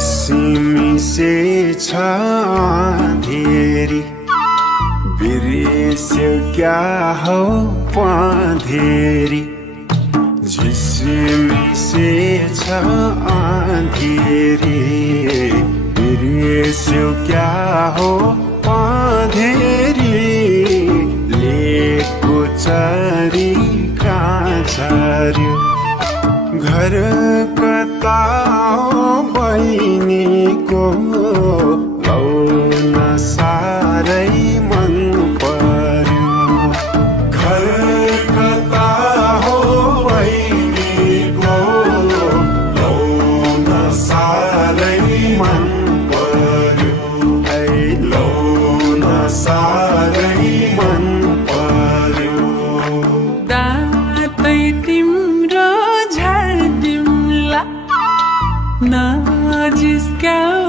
झिसमिसे छ अँधेरी बिर्स्यो क्या हो पँधेरी झिसमिसे छ अँधेरी बिर्स्यो क्या हो पँधेरी लेको चरी कहाँ झर्यो घर कता हो बहिनीको लौन साह्रै मन पर्यो घर कता हो बहिनीको लौन साह्रै मन पर्यो लौन साह्रै मन पर्यो दातै तिम्रो झार्दिउँला नजिस्क्याउ